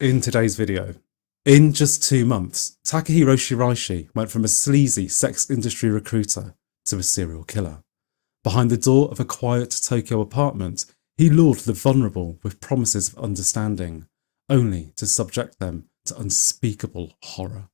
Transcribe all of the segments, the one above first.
In today's video, in just 2 months, Takahiroshiraishi went from a sleazy sex industry recruiter to a serial killer. Behind the door of a quiet Tokyo apartment, he lured the vulnerable with promises of understanding, only to subject them to unspeakable horror.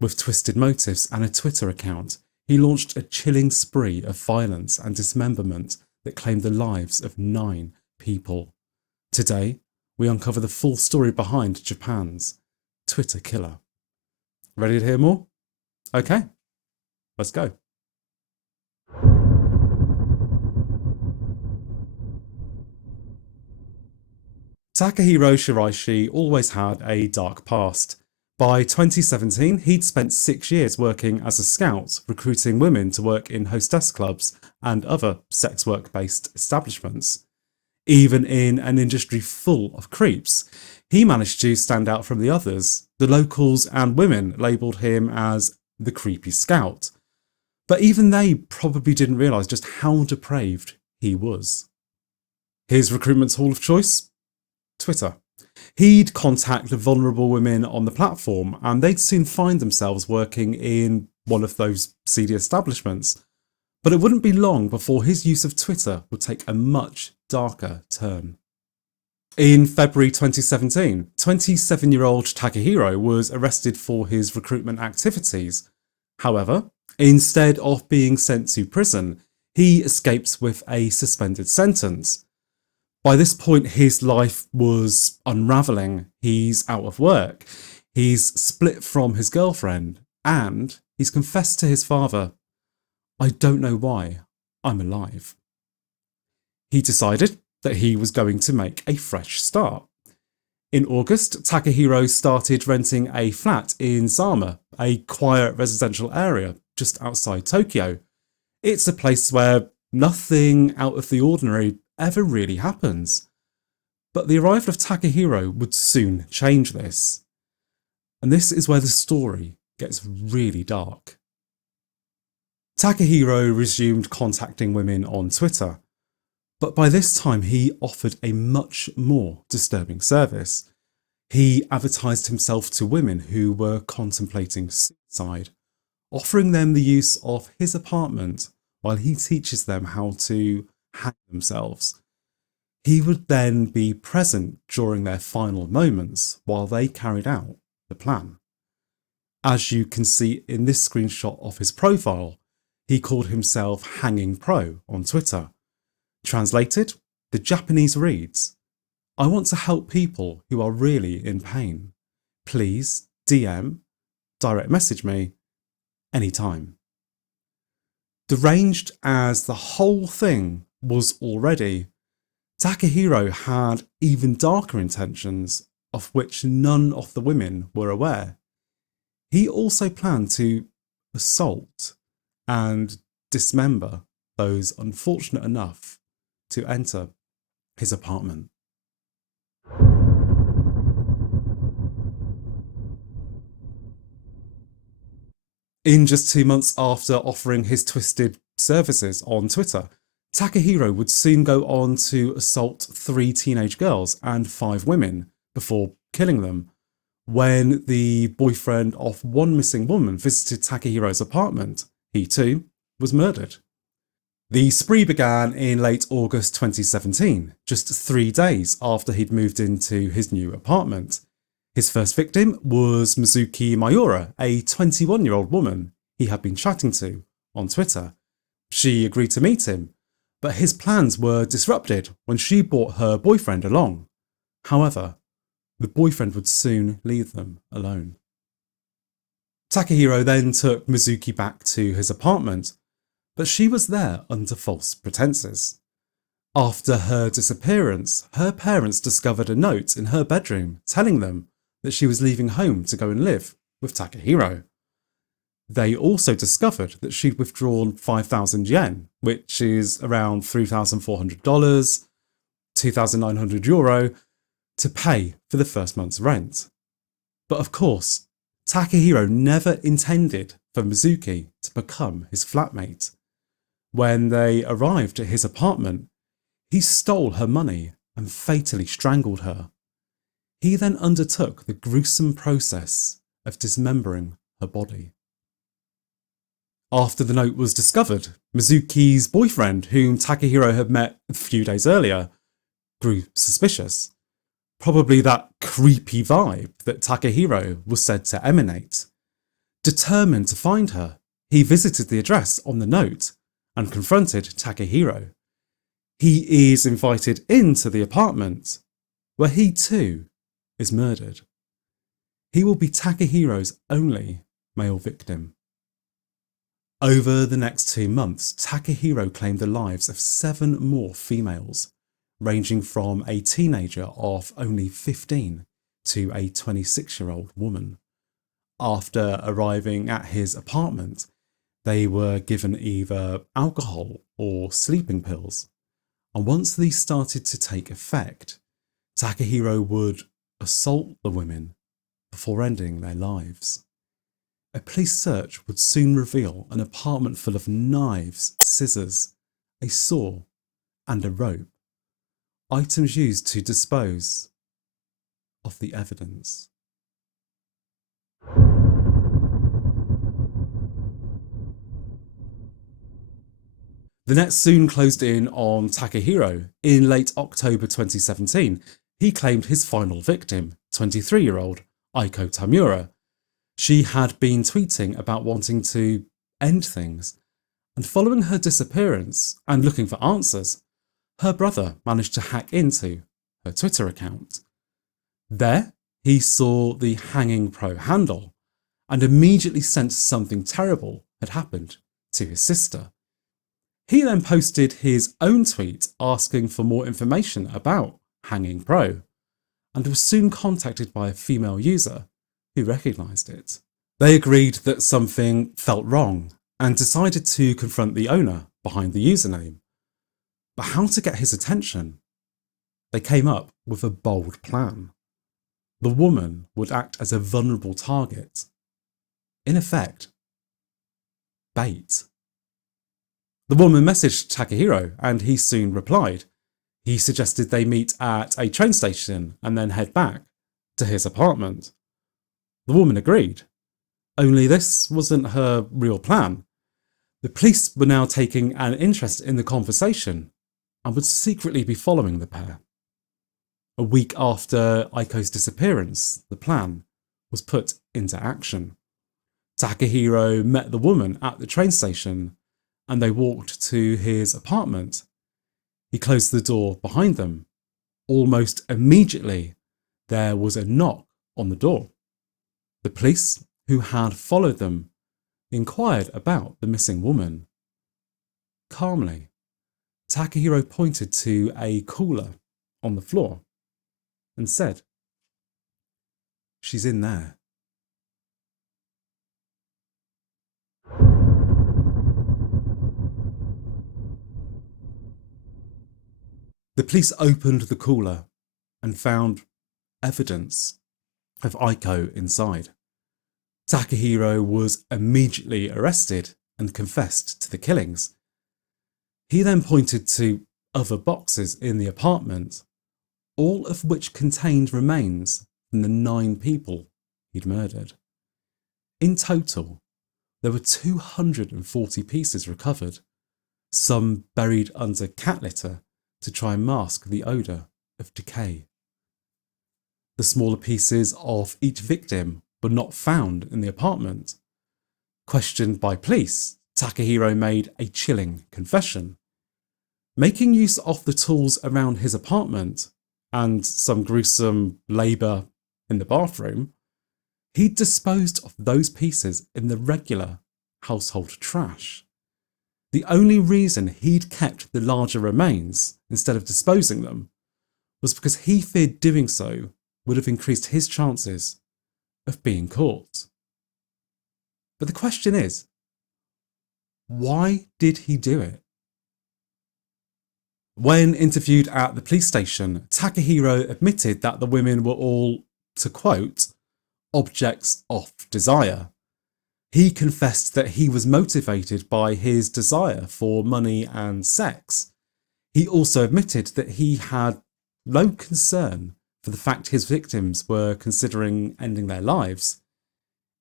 With twisted motives and a Twitter account, he launched a chilling spree of violence and dismemberment that claimed the lives of 9 people. Today, we uncover the full story behind Japan's Twitter killer. Ready to hear more? Okay, let's go. Takahiro Shiraishi always had a dark past. By 2017, he'd spent 6 years working as a scout, recruiting women to work in hostess clubs and other sex work-based establishments. Even in an industry full of creeps, he managed to stand out from the others. The locals and women labelled him as the creepy scout. But even they probably didn't realise just how depraved he was. His recruitment's hall of choice? Twitter. He'd contact the vulnerable women on the platform and they'd soon find themselves working in one of those seedy establishments. But it wouldn't be long before his use of Twitter would take a much darker turn. In February 2017, 27-year-old Takahiro was arrested for his recruitment activities. However, instead of being sent to prison, he escapes with a suspended sentence. By this point, his life was unravelling. He's out of work, he's split from his girlfriend, and he's confessed to his father, "I don't know why I'm alive." He decided that he was going to make a fresh start. In August, Takahiro started renting a flat in Zama, a quiet residential area just outside Tokyo. It's a place where nothing out of the ordinary ever really happens. But the arrival of Takahiro would soon change this. And this is where the story gets really dark. Takahiro resumed contacting women on Twitter, but by this time he offered a much more disturbing service. He advertised himself to women who were contemplating suicide, offering them the use of his apartment while he teaches them how to hang themselves. He would then be present during their final moments while they carried out the plan. As you can see in this screenshot of his profile, he called himself Hanging Pro on Twitter. Translated, the Japanese reads, "I want to help people who are really in pain. Please DM, direct message me, anytime." Deranged as the whole thing was already, Takahiro had even darker intentions of which none of the women were aware. He also planned to assault and dismember those unfortunate enough to enter his apartment. In just 2 months after offering his twisted services on Twitter, Takahiro would soon go on to assault 3 teenage girls and 5 women before killing them. When the boyfriend of one missing woman visited Takahiro's apartment, he too was murdered. The spree began in late August 2017, just 3 days after he'd moved into his new apartment. His first victim was Mizuki Mayura, a 21-year-old woman he had been chatting to on Twitter. She agreed to meet him, but his plans were disrupted when she brought her boyfriend along. However, the boyfriend would soon leave them alone. Takahiro then took Mizuki back to his apartment, but she was there under false pretenses. After her disappearance, her parents discovered a note in her bedroom telling them that she was leaving home to go and live with Takahiro. They also discovered that she'd withdrawn 5,000 yen, which is around $3,400, €2,900, to pay for the first month's rent. But of course, Takahiro never intended for Mizuki to become his flatmate. When they arrived at his apartment, he stole her money and fatally strangled her. He then undertook the gruesome process of dismembering her body. After the note was discovered, Mizuki's boyfriend, whom Takahiro had met a few days earlier, grew suspicious. Probably that creepy vibe that Takahiro was said to emanate. Determined to find her, he visited the address on the note and confronted Takahiro. He is invited into the apartment, where he too is murdered. He will be Takahiro's only male victim. Over the next 2 months, Takahiro claimed the lives of 7 more females, ranging from a teenager of only 15 to a 26-year-old woman. After arriving at his apartment, they were given either alcohol or sleeping pills, and once these started to take effect, Takahiro would assault the women before ending their lives. A police search would soon reveal an apartment full of knives, scissors, a saw, and a rope, items used to dispose of the evidence. The net soon closed in on Takahiro. In late October 2017, he claimed his final victim, 23-year-old Aiko Tamura. She had been tweeting about wanting to end things, and following her disappearance and looking for answers, her brother managed to hack into her Twitter account. There, he saw the Hanging Pro handle and immediately sensed something terrible had happened to his sister. He then posted his own tweet asking for more information about Hanging Pro, and was soon contacted by a female user who recognised it. They agreed that something felt wrong and decided to confront the owner behind the username. But how to get his attention? They came up with a bold plan. The woman would act as a vulnerable target. In effect, bait. The woman messaged Takahiro and he soon replied. He suggested they meet at a train station and then head back to his apartment. The woman agreed. Only this wasn't her real plan. The police were now taking an interest in the conversation and would secretly be following the pair. A week after Aiko's disappearance, the plan was put into action. Takahiro met the woman at the train station and they walked to his apartment. He closed the door behind them. Almost immediately, there was a knock on the door. The police, who had followed them, inquired about the missing woman. Calmly, Takahiro pointed to a cooler on the floor and said, "She's in there." The police opened the cooler and found evidence of Aiko inside. Takahiro was immediately arrested and confessed to the killings. He then pointed to other boxes in the apartment, all of which contained remains from the 9 people he'd murdered. In total, there were 240 pieces recovered, some buried under cat litter to try and mask the odour of decay. The smaller pieces of each victim were not found in the apartment. Questioned by police, Takahiro made a chilling confession. Making use of the tools around his apartment and some gruesome labour in the bathroom, he disposed of those pieces in the regular household trash. The only reason he'd kept the larger remains instead of disposing them was because he feared doing so would have increased his chances of being caught. But the question is, why did he do it? When interviewed at the police station, Takahiro admitted that the women were all, to quote, objects of desire. He confessed that he was motivated by his desire for money and sex. He also admitted that he had no concern for the fact his victims were considering ending their lives.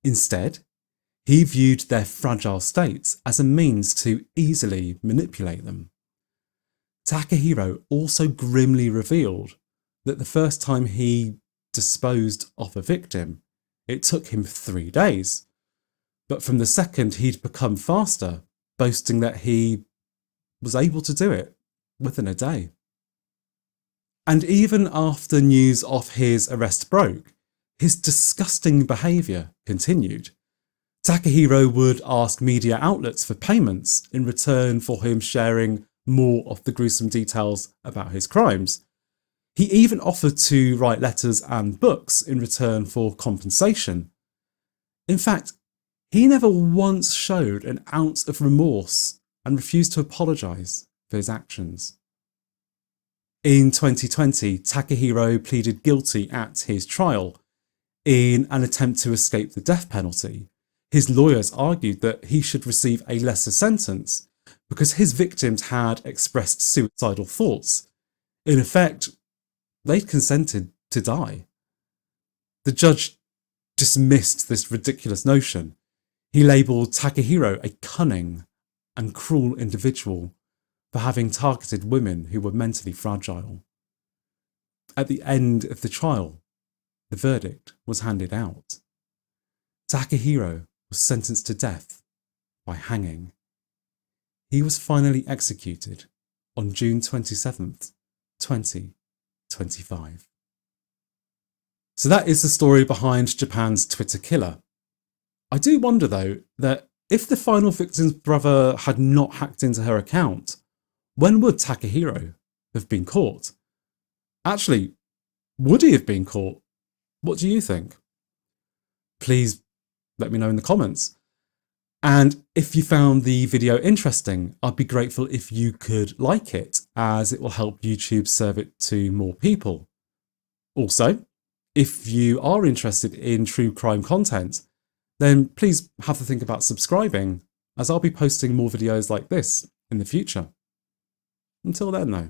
Instead, he viewed their fragile states as a means to easily manipulate them. Takahiro also grimly revealed that the first time he disposed of a victim, it took him 3 days. But from the second, he'd become faster, boasting that he was able to do it within a day. And even after news of his arrest broke, his disgusting behaviour continued. Takahiro would ask media outlets for payments in return for him sharing more of the gruesome details about his crimes. He even offered to write letters and books in return for compensation. In fact, he never once showed an ounce of remorse and refused to apologise for his actions. In 2020, Takahiro pleaded guilty at his trial in an attempt to escape the death penalty. His lawyers argued that he should receive a lesser sentence because his victims had expressed suicidal thoughts. In effect, they'd consented to die. The judge dismissed this ridiculous notion. He labelled Takahiro a cunning and cruel individual for having targeted women who were mentally fragile. At the end of the trial, the verdict was handed out. Takahiro was sentenced to death by hanging. He was finally executed on June 27th, 2025. So that is the story behind Japan's Twitter killer. I do wonder though that if the final victim's brother had not hacked into her account, when would Takahiro have been caught? Actually, would he have been caught? What do you think? Please let me know in the comments. And if you found the video interesting, I'd be grateful if you could like it, as it will help YouTube serve it to more people. Also, if you are interested in true crime content, then please have to think about subscribing, as I'll be posting more videos like this in the future. Until then though.